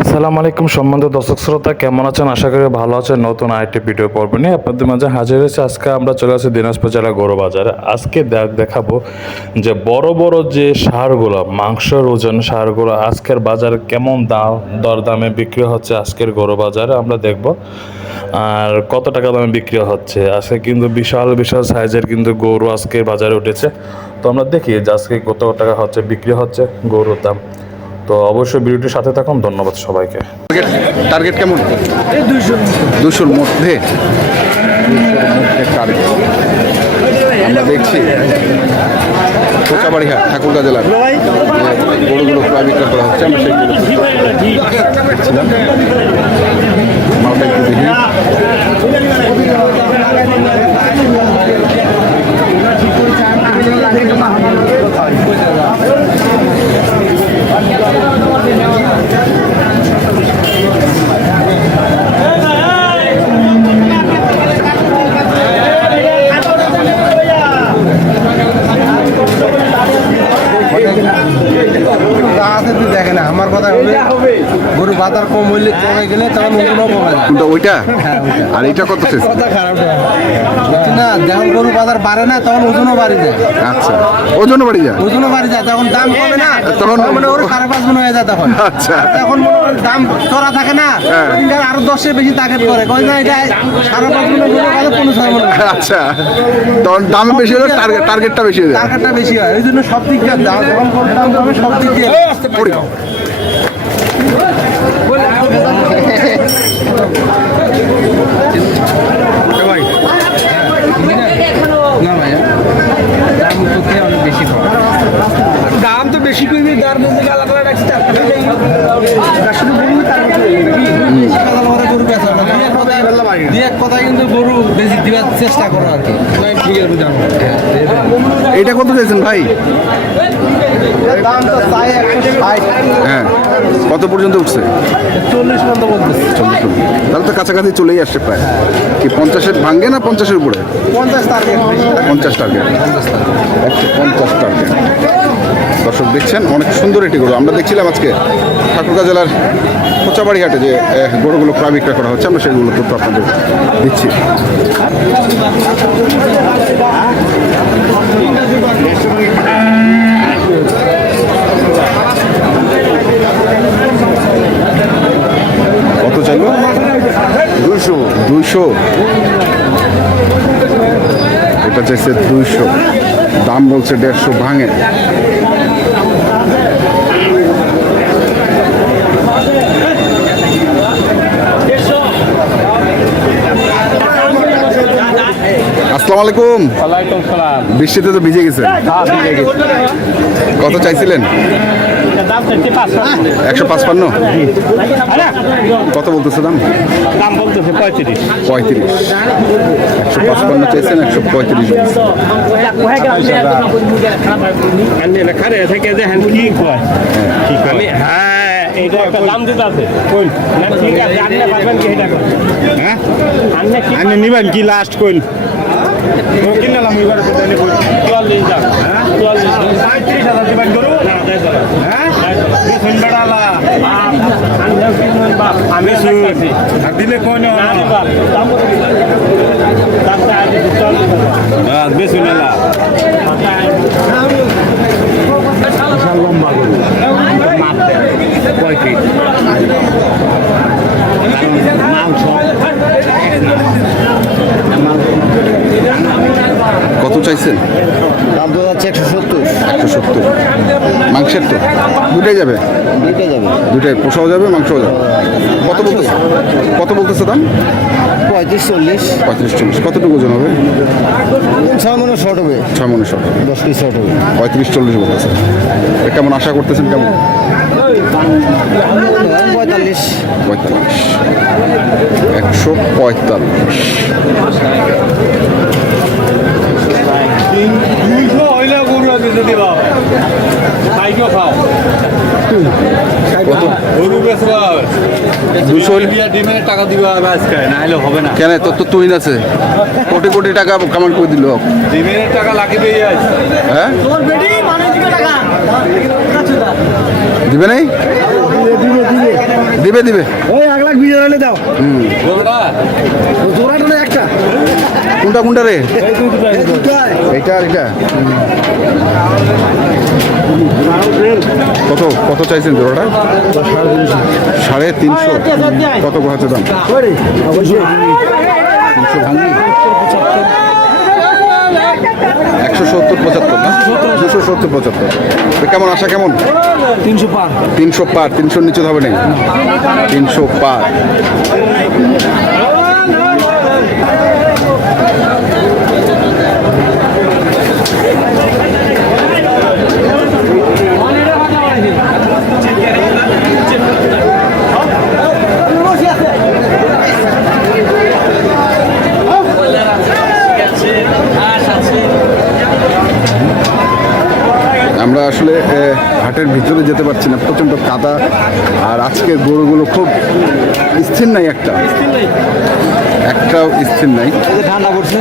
আসসালামু আলাইকুম সম্মানিত দর্শক শ্রোতা, কেমন আছেন? আশা করি ভালো আছেন। নতুন আরেকটি ভিডিও পর্ব নিয়ে আপনাদের মাঝে হাজির হয়েছে। আজকে আমরা চলে আসি দিনাজপুর জেলা গরু বাজারে। আজকে দেখাবো যে বড় বড় যে ষাঁড়গুলো, মাংসের ওজন ষাঁড়গুলো আজকের বাজারে কেমন দরদামে বিক্রি হচ্ছে আজকের গরু বাজারে আমরা দেখব। আর কত টাকা দামে বিক্রি হচ্ছে। আজকে কিন্তু বিশাল বিশাল সাইজের কিন্তু গরু আজকের বাজারে উঠেছে। তো আমরা দেখি যে আজকে কত টাকা হচ্ছে বিক্রি হচ্ছে গরুর দাম। তো অবশ্যই ভিডিওটির সাথে থাকুন। ধন্যবাদ সবাইকে। টার্গেট কেমন? 200-র মধ্যে টার্গেট আমরা দেখছি কোচাবাড়ি হাট ঠাকুরগাঁ জেলার গরুগুলো প্রায় বিক্রয় করা হচ্ছে। আমরা সেইগুলো দেখছিলাম। মালটা একটু দেখি। দেখে না আমার কথা হবে, গরু বাজার কম হইলে কমে গেলে তখন ওজনও কমে যায়। কোনটা ওইটা? আর এইটা কত শেষ? কথা খারাপ না, যখন গরু বাজার বাড়ে না তখন ওজনও বাড়ি যায়। আচ্ছা, ওজনও বাড়ি যায়? ওজনও বাড়ি যায়, তখন দাম কমে না, তখন মানে ওর 5.5 গুণ হয়ে যায় তখন। আচ্ছা, তখন মনে করেন দাম চড়া থাকে না, আরো 10-এর বেশি টার্গেট করে, কয় না এটা 5.5 গুণ গরু বাজার 15 মনে হয়। আচ্ছা, তখন দাম বেশি হলে টার্গেটটা বেশি হয়ে যায়। টার্গেটটা বেশি হয়, এই জন্য সব দিক দিয়ে দাম যখন দাম কমে সব দিক দিয়ে দাম তো বেশি করবি, তার মধ্যে আলাদা রাখছি এক কথায় কিন্তু গরু বেশি দিবার চেষ্টা করো আর কি। এইটা কত চাইছেন ভাই? দামটা চাই 160। হ্যাঁ, কত পর্যন্ত উঠছে? 40 পর্যন্ত বলতেছে। 40। তাহলে তো কাছাকাছি চলেই আসছে প্রায়। কি 50-এর ভাঙে না 50-এর উপরে? 50 টার্গেট। 50 target, 150 target. দর্শক দেখছেন অনেক সুন্দর একটি গরু। আমরা দেখছিলাম আজকে ঠাকুরগাঁ জেলার কোচাবাড়ি হাটে যে গরুগুলো প্রায় বিক্রয় করা হচ্ছে। আমরা সেগুলো তথ্য আপনাদের দিচ্ছি। কত চাইল? 200। এটা চাইছে 200, দাম বলছে 150 ভাঙে। আসসালামু আলাইকুম। ওয়ালাইকুম সালাম। বৃষ্টিতে তো ভিজে গেছে। কত চাইছিলেন? 155। কত বলতেছে দাম? দাম বলতেছে 35। 155 চাইছেন, 135 খারে থেকে দেখেন কি কয়। আমি হ্যাঁ এটা একটা দাম দিতে আছে। না ঠিক আছে, আপনি পাবেন কি এটা? হ্যাঁ আপনি নিবেন কি লাস্ট কইল? কিনলাম এবার 44 দাম। হ্যাঁ 35,000 দিবেন গরু না দেয় দাদা। হ্যাঁ দেখুন বেড়ালা আমি শুনছি আর দিলে কোন না দামটা আগে 40,000 বেশি নেলা লম্বা গরু মাপ দেয় 5 ফিট মাংস। কত চাইছেন? দাম তো যাচ্ছে 170। 170। মাংসের তো দুটাই যাবে? দুটাই পোষাও যাবে, মাংসও যাবে। কত বলতেছে দাম? 35-40। 35-40। কতটুকু ওজন হবে? 6 মনে শর্ট হবে, 6 মনে শর্ট। 10 পিস শর্ট হবে। 35-40 বলতেছে। কেমন আশা করতেছেন? কেমন? 45। 145। ডিমের টাকা দিবা আজকে, না হলে হবে না। কেন? তোর তো তুই আছে, কোটি কোটি টাকা কামাই করে দিল। ডিমের টাকা লাগিয়ে হ্যাঁ দিবে নাই? দিবে দিবে দিবে ওই 1,20,000 হলে দাও জোড়াটা না একটা কোনটা কোনটা রে এই দুটাই। এইটা আর এটা কত কত চাইছেন জোড়াটা 350 কত হচ্ছে দাম 300 ভাঙি 170-75 না 270-75 কেমন আশা কেমন 300 পার 300 পার 300 নিচে হবে না 300 পার আমরা আসলে হাটের ভিতরে যেতে পারছি না, প্রচণ্ড কাদা। আর আজকের গরুগুলো খুব স্থির নাই, একটাও স্থির নাই। ঠান্ডা পড়ছে